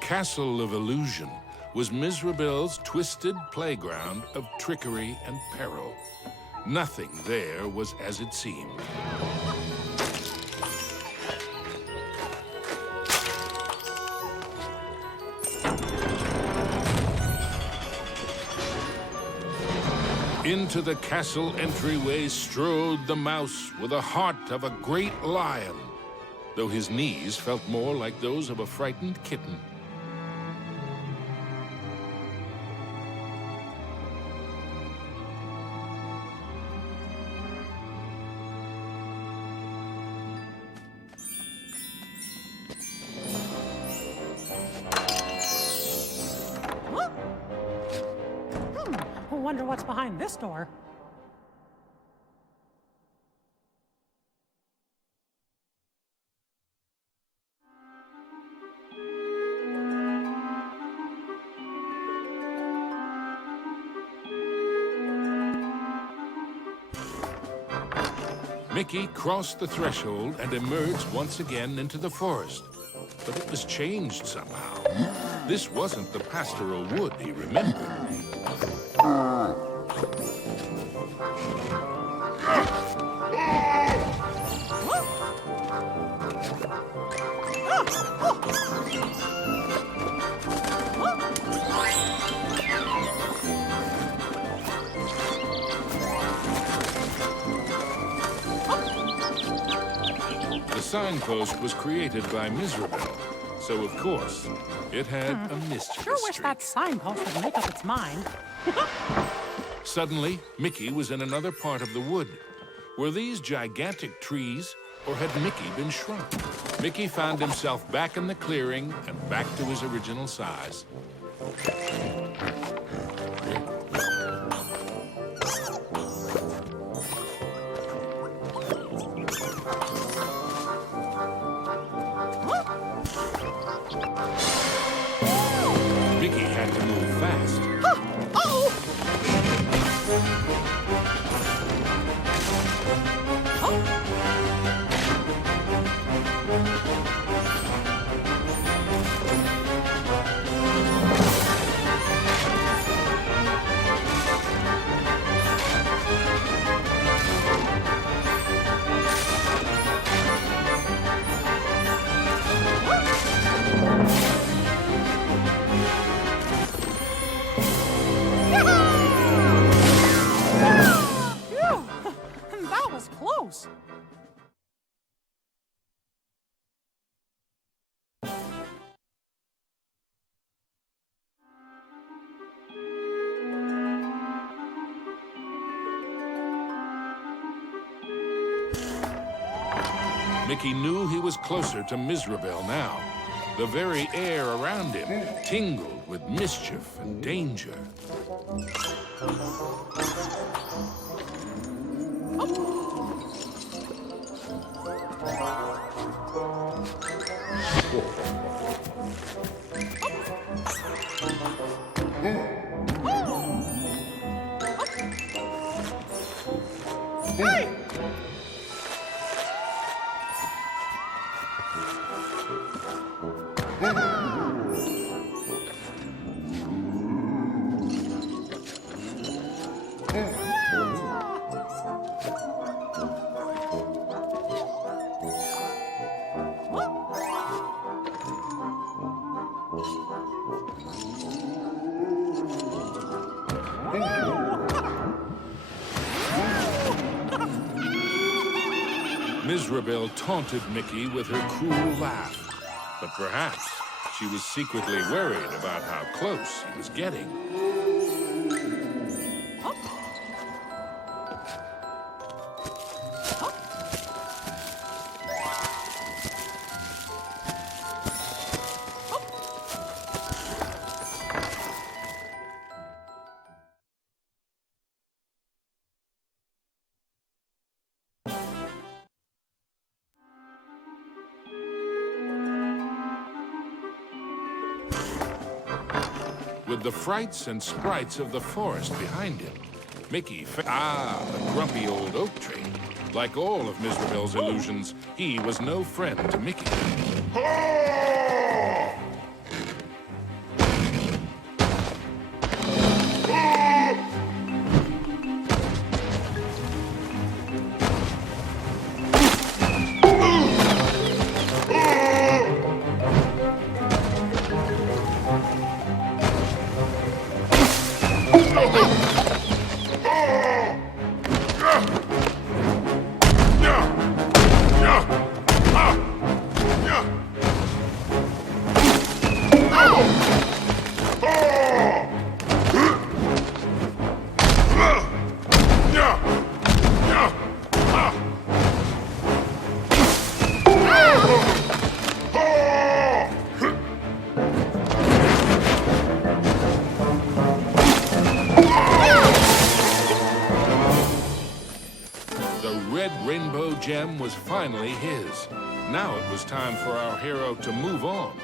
castle of illusion was Mizrabel's twisted playground of trickery and peril. Nothing there was as it seemed. Into the castle entryway strode the mouse with the heart of a great lion, though his knees felt more like those of a frightened kitten. I wonder what's behind this door. Mickey crossed the threshold and emerged once again into the forest. But it was changed somehow. This wasn't the pastoral wood he remembered. The signpost was created by Mizrabel, so of course, it had a mischievous Sure wish streak. that signpost would make up its mind. Suddenly, Mickey was in another part of the wood. Were these gigantic trees, or had Mickey been shrunk? Mickey found himself back in the clearing and back to his original size. Mickey had to move fast. That was close. Mickey knew he was closer to Mizrabel now. The very air around him tingled with mischief and danger. Hey! Mizrabel taunted Mickey with her cruel laugh, but perhaps she was secretly worried about how close he was getting. With the frights and sprites of the forest behind him, Mickey a grumpy old oak tree. Like all of Mizrabel's illusions, he was no friend to Mickey. rainbow gem was finally his. Now it was time for our hero to move on.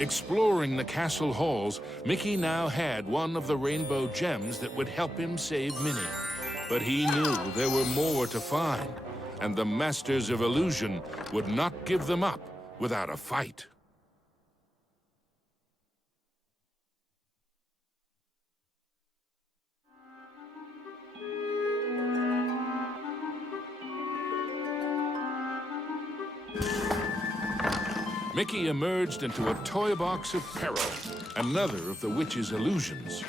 Exploring the castle halls, Mickey now had one of the rainbow gems that would help him save Minnie. But he knew there were more to find, and the Masters of Illusion would not give them up without a fight. Mickey emerged into a toy box of peril, another of the witch's illusions.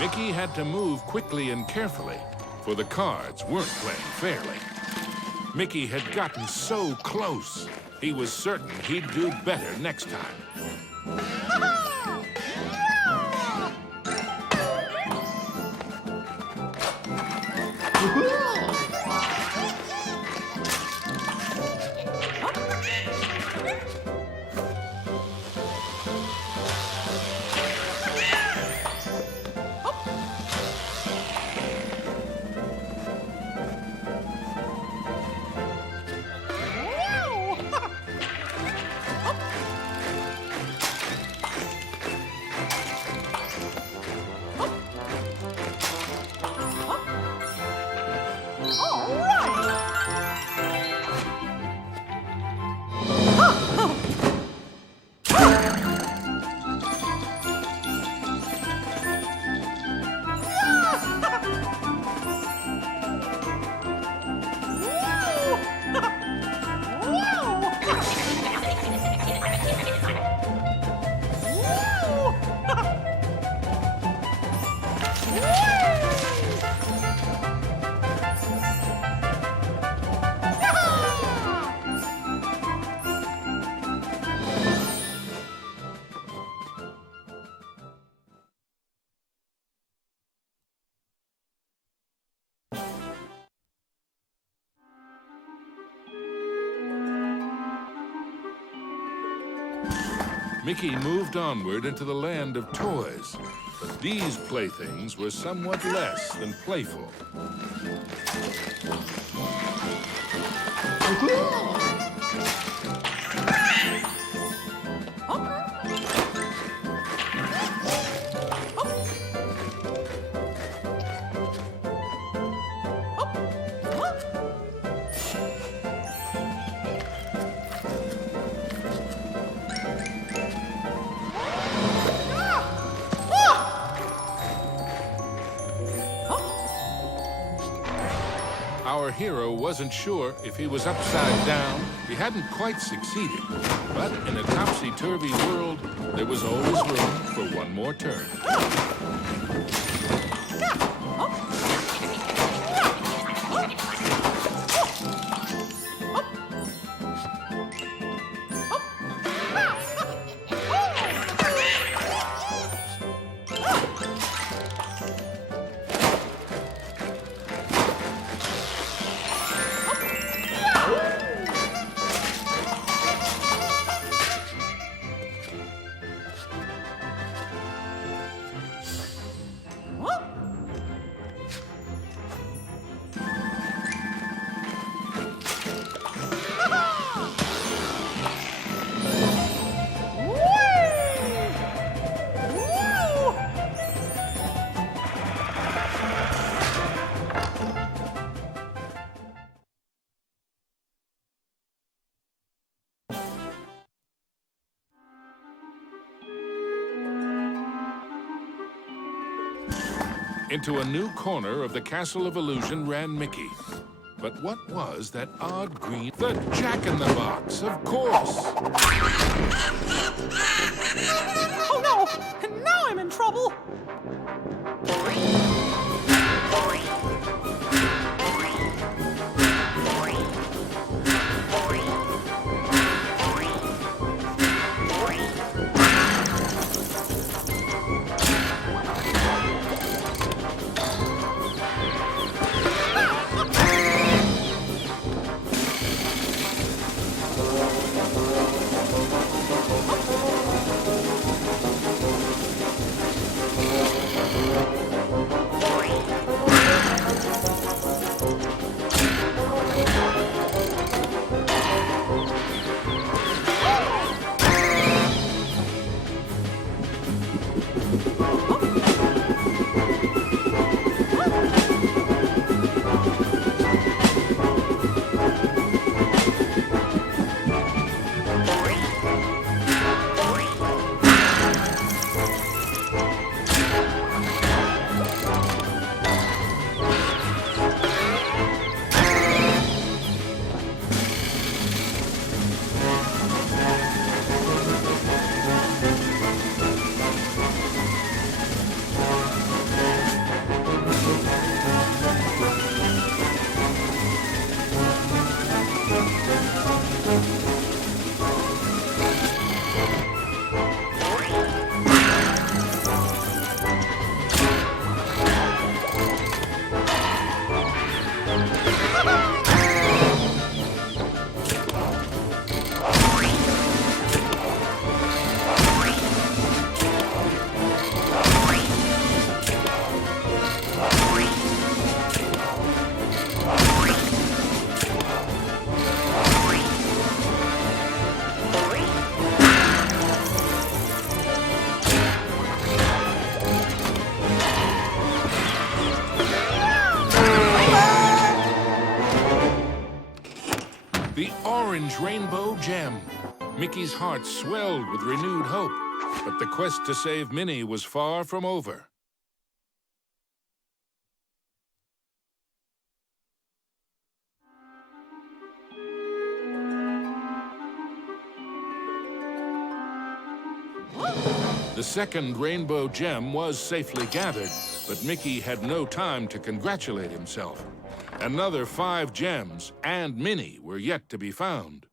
Mickey had to move quickly and carefully, for the cards weren't playing fairly. Mickey had gotten so close, he was certain he'd do better next time. Mickey moved onward into the land of toys, but these playthings were somewhat less than playful. Our hero wasn't sure if he was upside down. He hadn't quite succeeded. But in a topsy-turvy world, there was always room for one more turn. Into a new corner of the Castle of Illusion ran Mickey. But what was that odd green... The Jack-in-the-Box, of course! Oh no! Now I'm in trouble! orange rainbow gem. Mickey's heart swelled with renewed hope, but the quest to save Minnie was far from over. The second rainbow gem was safely gathered, but Mickey had no time to congratulate himself. Another 5 gems and Minnie were yet to be found.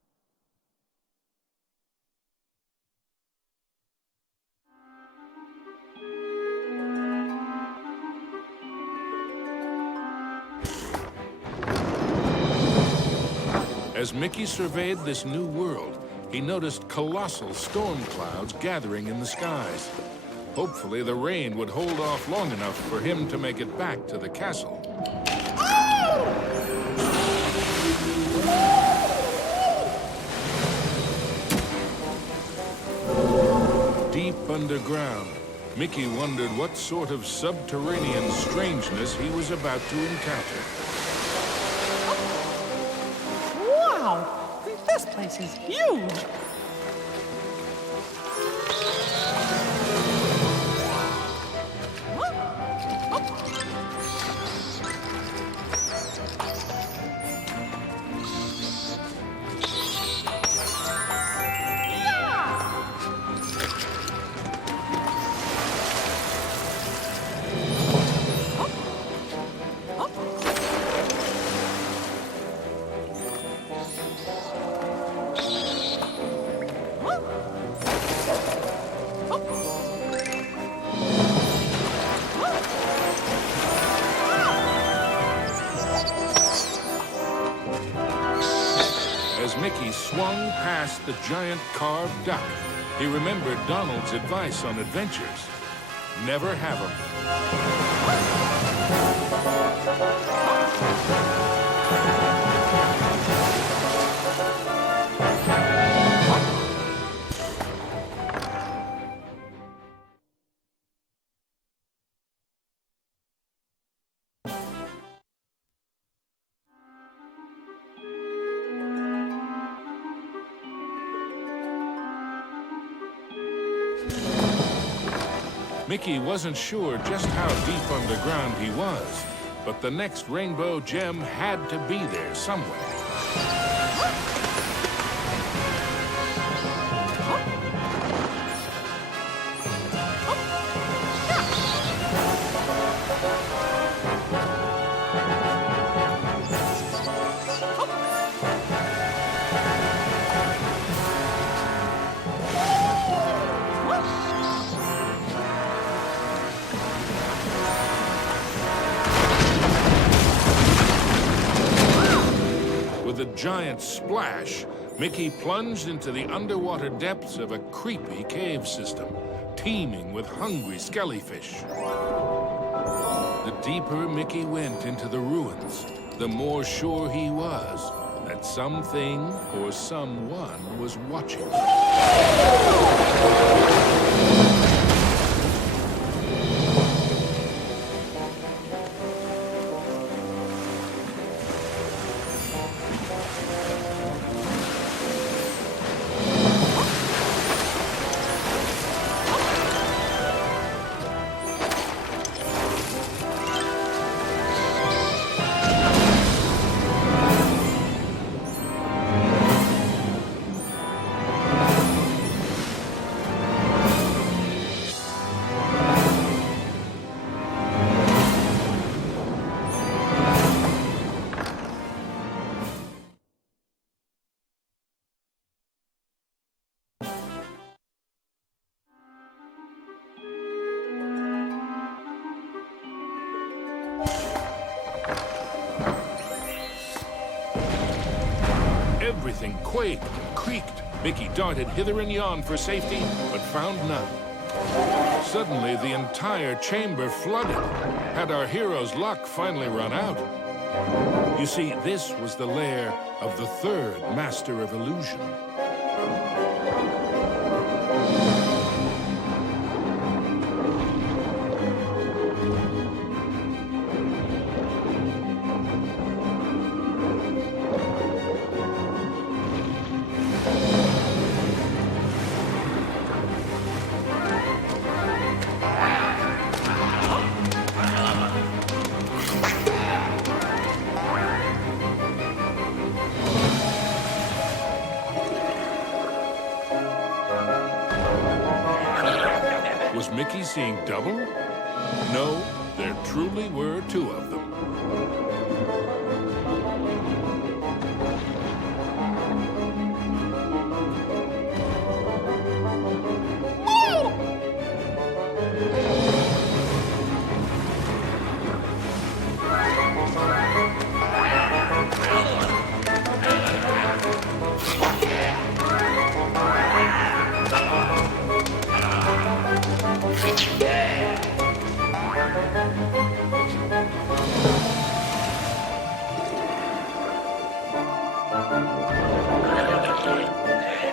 As Mickey surveyed this new world, he noticed colossal storm clouds gathering in the skies. Hopefully, the rain would hold off long enough for him to make it back to the castle. Deep underground, Mickey wondered what sort of subterranean strangeness he was about to encounter. Wow! This place is huge! As Mickey swung past the giant carved duck, he remembered Donald's advice on adventures. Never have 'em. Mickey wasn't sure just how deep underground he was, but the next rainbow gem had to be there somewhere. With a giant splash, Mickey plunged into the underwater depths of a creepy cave system, teeming with hungry skellyfish. The deeper Mickey went into the ruins, the more sure he was that something or someone was watching. Everything quaked and creaked. Mickey darted hither and yon for safety, but found none. Suddenly, the entire chamber flooded. Had our hero's luck finally run out? You see, this was the lair of the third Master of Illusion. seeing double? No, there truly were two of them.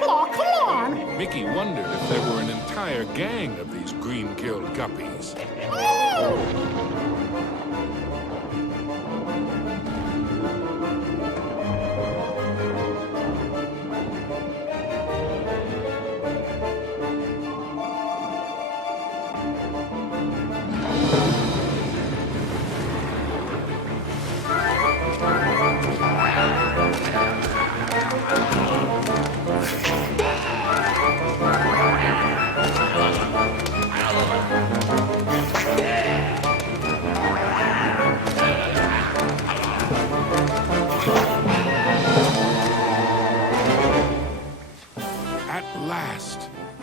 Oh, come on! Mickey wondered if there were an entire gang of these green-killed guppies.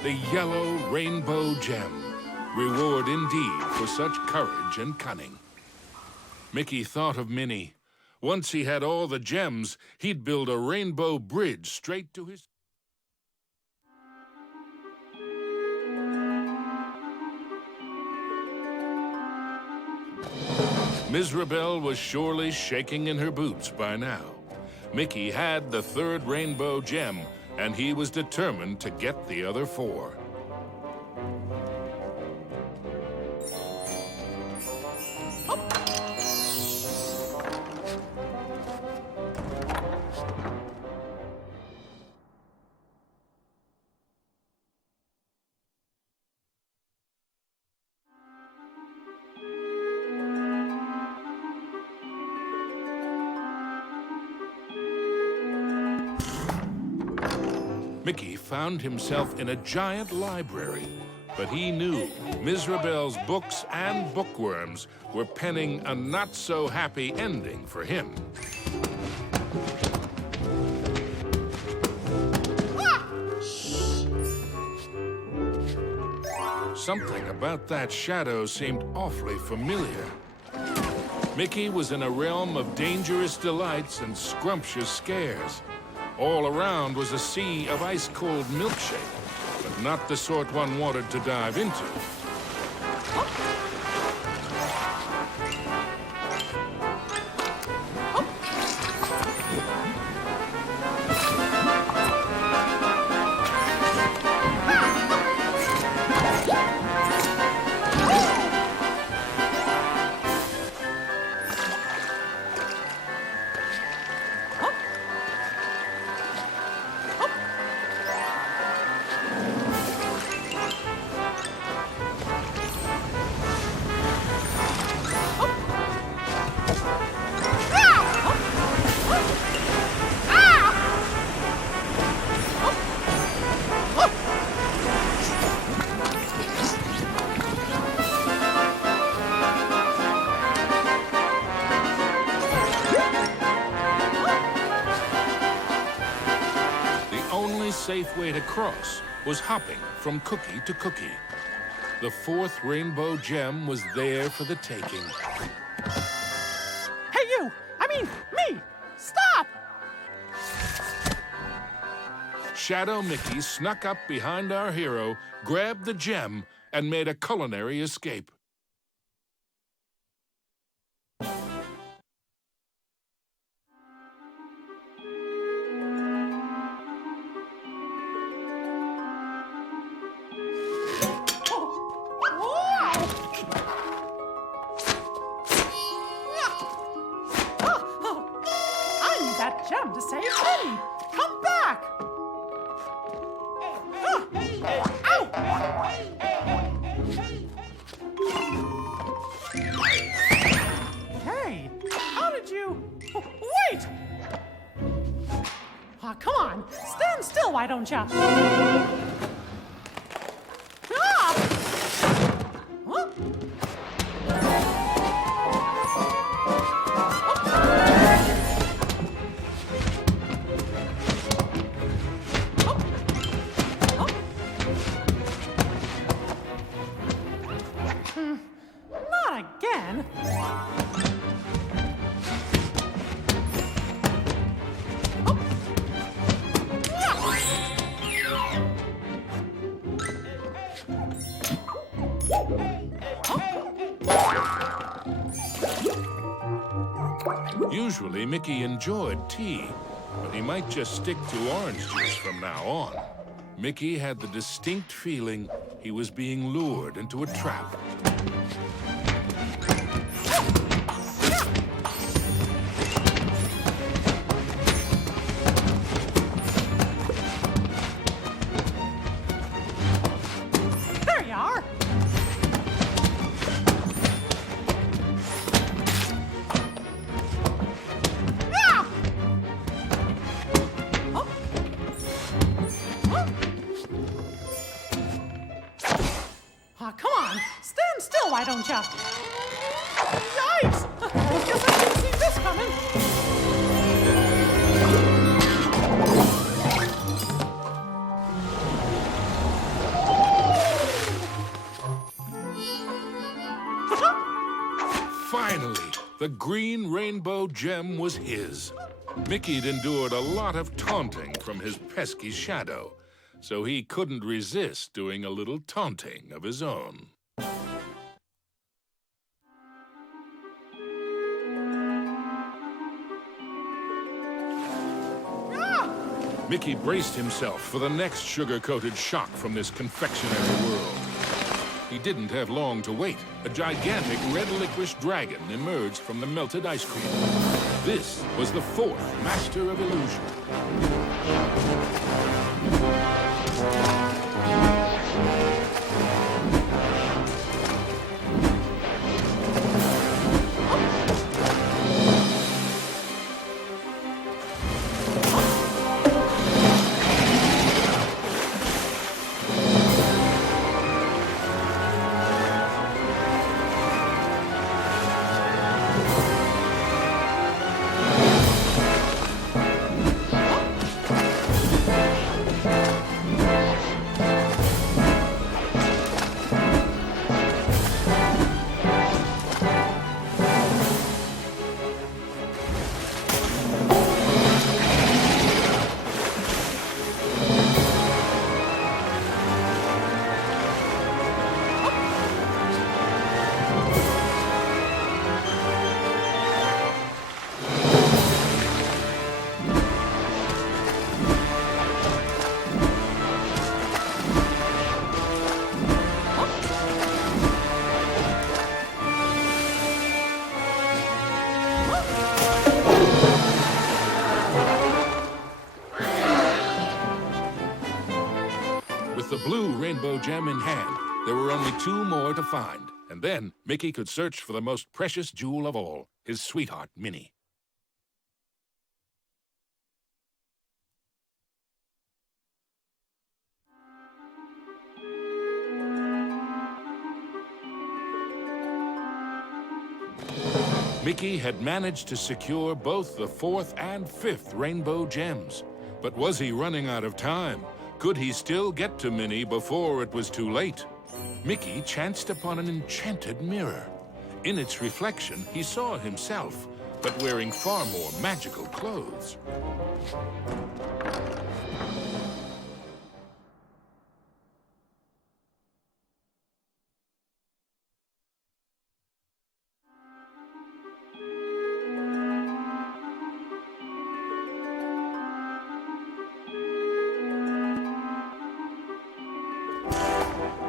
The yellow rainbow gem. Reward indeed for such courage and cunning. Mickey thought of Minnie. Once he had all the gems, he'd build a rainbow bridge straight to his... Mizrabel was surely shaking in her boots by now. Mickey had the third rainbow gem, and he was determined to get the other four. Mickey found himself in a giant library, but he knew Mizrabel's books and bookworms were penning a not-so-happy ending for him. Something about that shadow seemed awfully familiar. Mickey was in a realm of dangerous delights and scrumptious scares. All around was a sea of ice-cold milkshake, but not the sort one wanted to dive into. Safe way to cross was hopping from cookie to cookie. The fourth rainbow gem was there for the taking. Hey, you! I mean, me! Stop! Shadow Mickey snuck up behind our hero, grabbed the gem, and made a culinary escape. That gem to save Minnie! Come back! Ow! Hey, how did you... Wait! Oh, come on, stand still, why don't you? Ah! Usually, Mickey enjoyed tea, but he might just stick to orange juice from now on. Mickey had the distinct feeling he was being lured into a trap. There you are. Come on, stand still, why don't ya? Yikes! Guess I didn't see this coming. Finally, the green rainbow gem was his. Mickey'd endured a lot of taunting from his pesky shadow, so he couldn't resist doing a little taunting of his own. Mickey braced himself for the next sugar-coated shock from this confectionery world. He didn't have long to wait. A gigantic red licorice dragon emerged from the melted ice cream. This was the fourth Master of Illusion. With the blue rainbow gem in hand, there were only 2 more to find. And then Mickey could search for the most precious jewel of all, his sweetheart, Minnie. Mickey had managed to secure both the 4th and 5th rainbow gems. But was he running out of time? Could he still get to Minnie before it was too late? Mickey chanced upon an enchanted mirror. In its reflection, he saw himself, but wearing far more magical clothes.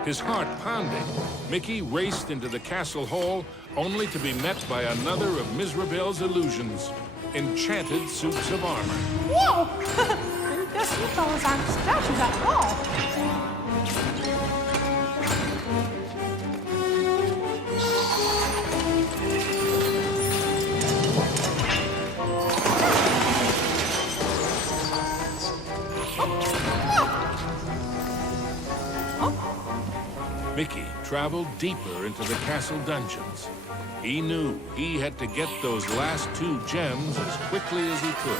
His heart pounding, Mickey raced into the castle hall, only to be met by another of Mizrabel's illusions, enchanted suits of armor. Whoa! I guess you fellas aren't statues at all. Mickey traveled deeper into the castle dungeons. He knew he had to get those last 2 gems as quickly as he could.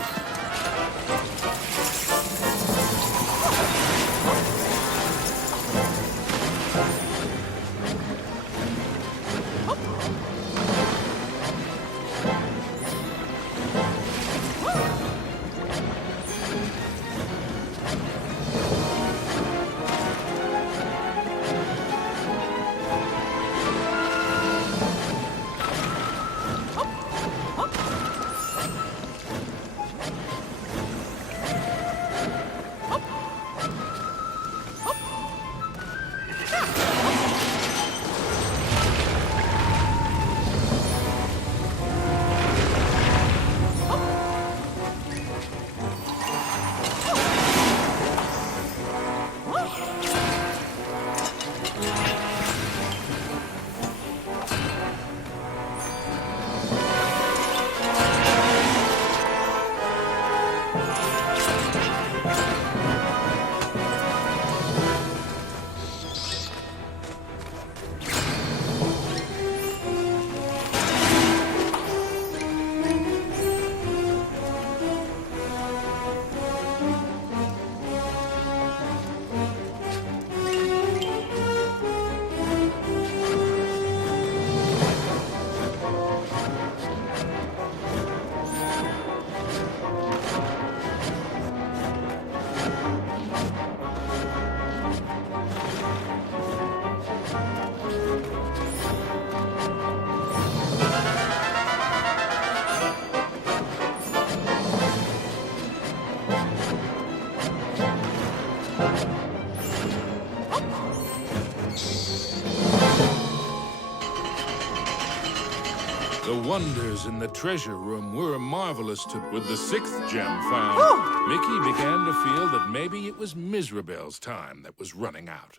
The wonders in the treasure room were marvelous too. With the 6th gem found, Mickey began to feel that maybe it was Mizrabel's time that was running out.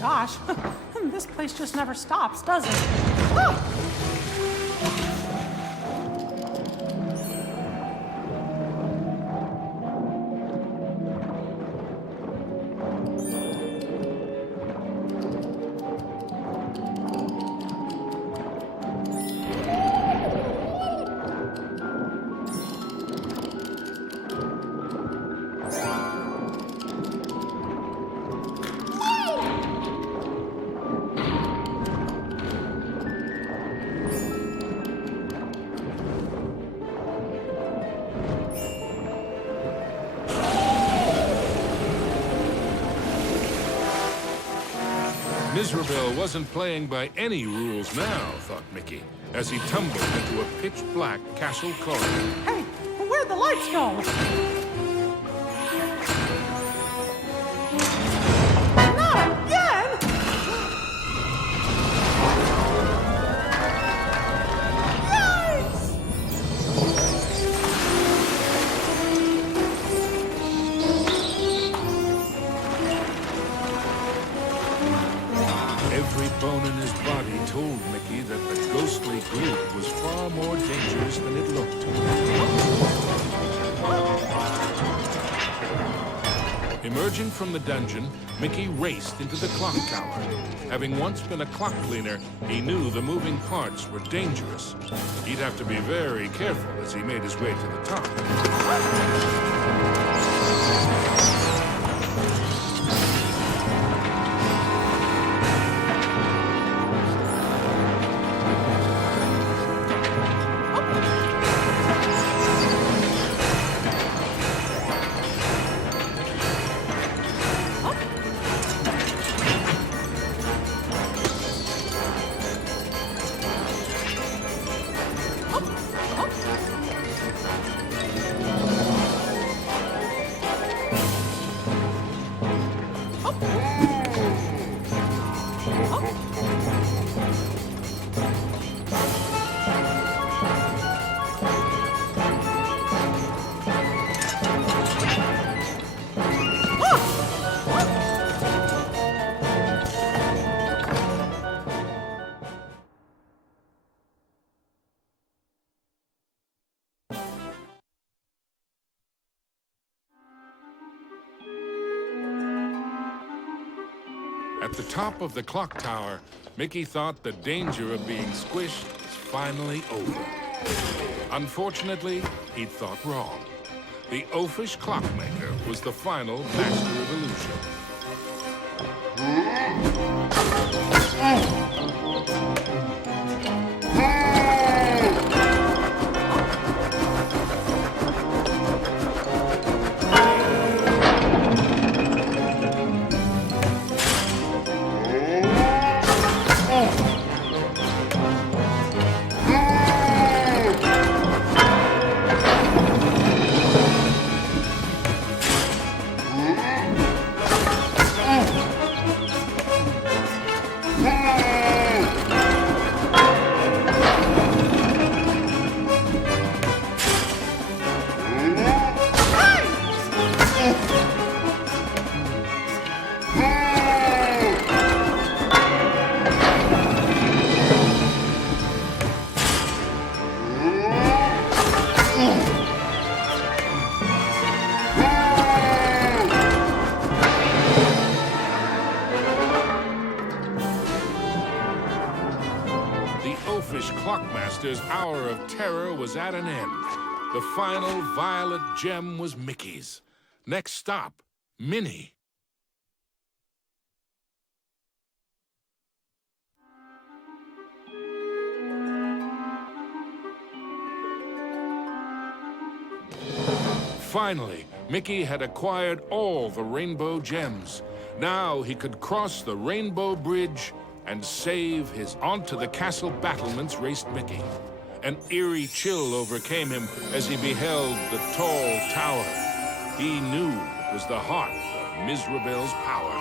Gosh, this place just never stops, does it? Oh! Mizrabel wasn't playing by any rules now, thought Mickey, as he tumbled into a pitch-black castle corridor. Hey, where'd the lights go? Not again! Yikes! Every bone in his body told Mickey that the ghostly group was far more dangerous than it looked. Emerging from the dungeon, Mickey raced into the clock tower. Having once been a clock cleaner, he knew the moving parts were dangerous. He'd have to be very careful as he made his way to the top. At the top of the clock tower, Mickey thought the danger of being squished was finally over. Unfortunately, he'd thought wrong. The oafish clockmaker was the final master of illusion. Clockmaster's hour of terror was at an end. The final violet gem was Mickey's. Next stop, Minnie. Finally, Mickey had acquired all the rainbow gems. Now he could cross the Rainbow Bridge and save his onto the castle battlements raced Mickey. An eerie chill overcame him as he beheld the tall tower. He knew it was the heart of Mizrabel's power.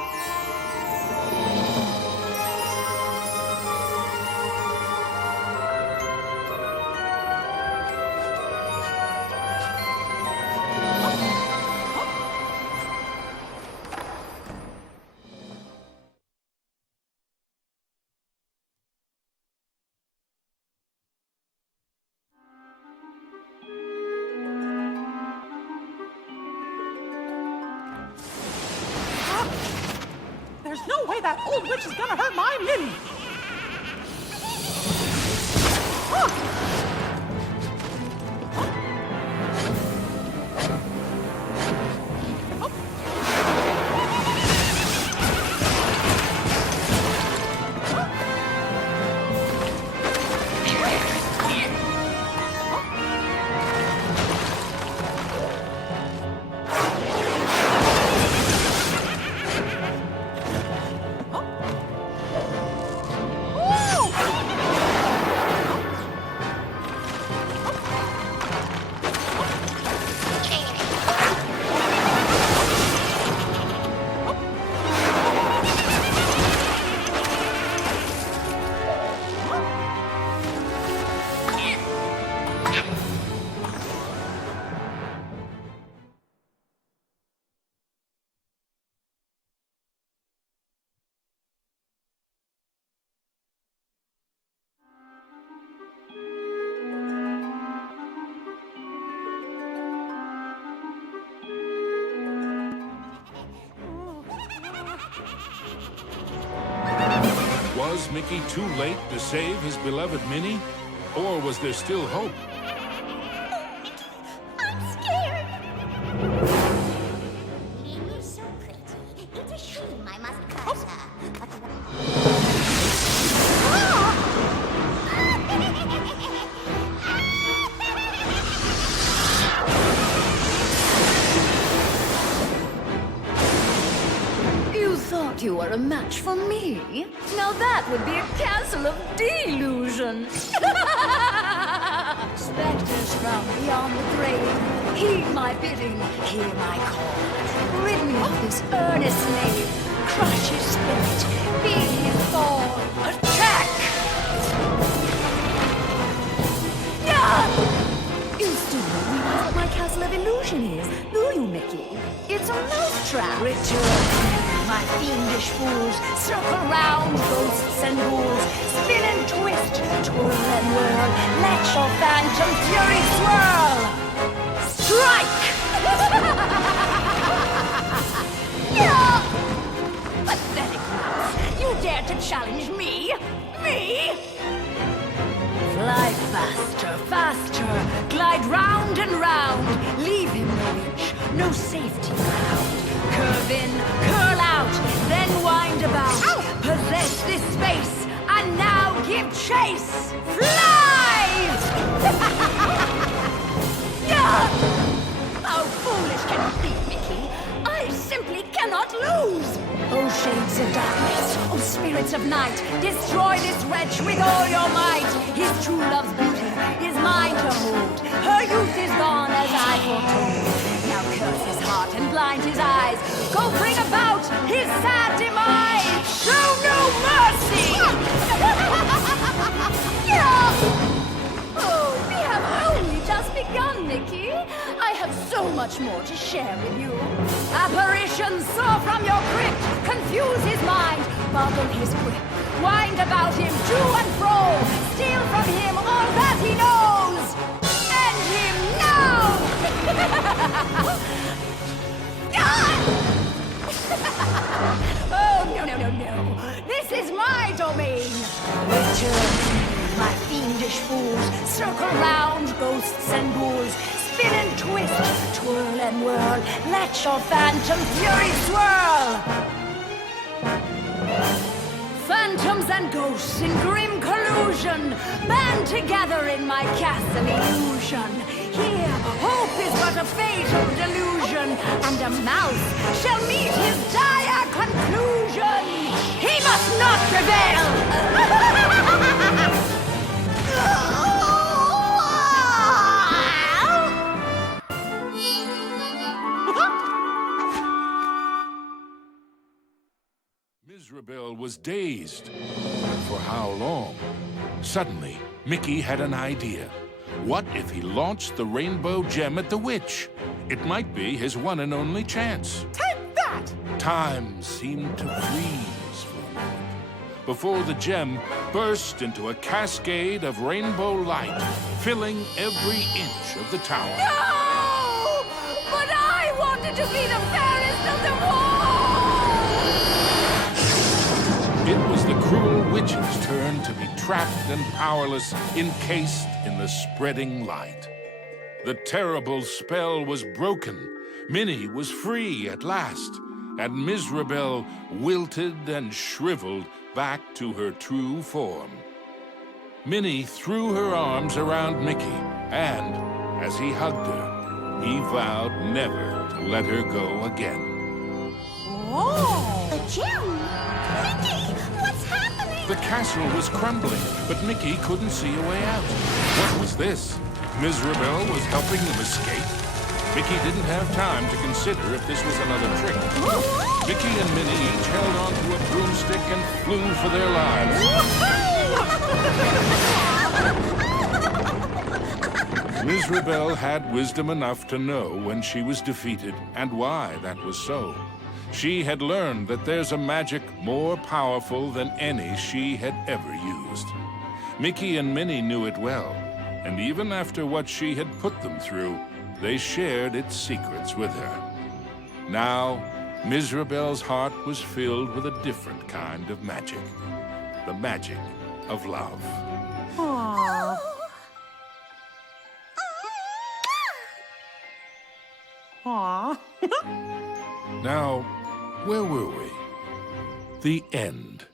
There's no way that old witch is gonna hurt my Minnie! Was Mickey too late to save his beloved Minnie? Or was there still hope? I'm scared. Minnie is so pretty. It's a shame I must curse her. You thought you were a match for me? Now that would be a castle of delusion. Specters from beyond the grave, heed my bidding, hear my call. Rid me of this earnest slave, crush his spirit, be his fall. Attack! You still don't realize what my castle of illusion is, do you, Mickey? It's a mousetrap. Return, my fiendish fools. Circle round, ghosts and ghouls. Spin and twist, twirl and whirl. Let your phantom fury swirl. Strike! Pathetic mouse! You dare to challenge me? Me? Fly faster, faster, glide round and round. Leave him no inch, no safety ground. Curve in, curl out, then wind about. Ow! Possess this space, and now give chase. Fly! How foolish can you be, Mickey? I simply cannot lose. Oh, shades of darkness, oh, spirits of night, destroy this wretch with all your might. His true love's beauty is mine to hold. Her youth is gone as I foretold. Now curse his heart and blind his eyes. Go bring about his sad demise. Show no mercy! Oh, we have only just begun, Mickey. I have so much more to share with you. Apparitions soar from your crypt, confuse his mind, boggle his grip, wind about him to and fro, steal from him all that he knows. End him now! Oh, no. This is my domain. Return, my fiendish fools. Circle round, ghosts and ghouls. Spin and twist, twirl and whirl. Let your phantom fury swirl. Phantoms and ghosts in grim collusion band together in my castle illusion. Here, hope is but a fatal delusion, and a mouse shall meet his dire conclusion. He must not prevail. Mizrabel was dazed. For how long? Suddenly, Mickey had an idea. What if he launched the rainbow gem at the witch? It might be his one and only chance. Take that! Time seemed to freeze for a moment before the gem burst into a cascade of rainbow light, filling every inch of the tower. No! But I wanted to be the fairest of them all! It was the cruel witch's turn to be trapped and powerless, encased in the spreading light. The terrible spell was broken. Minnie was free at last, and Mizrabel wilted and shriveled back to her true form. Minnie threw her arms around Mickey, and as he hugged her, he vowed never to let her go again. Whoa! The gem? Mickey, what's happening? The castle was crumbling, but Mickey couldn't see a way out. What was this? Mizrabel was helping them escape? Mickey didn't have time to consider if this was another trick. Mickey and Minnie each held onto a broomstick and flew for their lives. Mizrabel had wisdom enough to know when she was defeated and why that was so. She had learned that there's a magic more powerful than any she had ever used. Mickey and Minnie knew it well, and even after what she had put them through, they shared its secrets with her. Now, Mizrabel's heart was filled with a different kind of magic. The magic of love. Aww. Aww. Now, where were we? The end.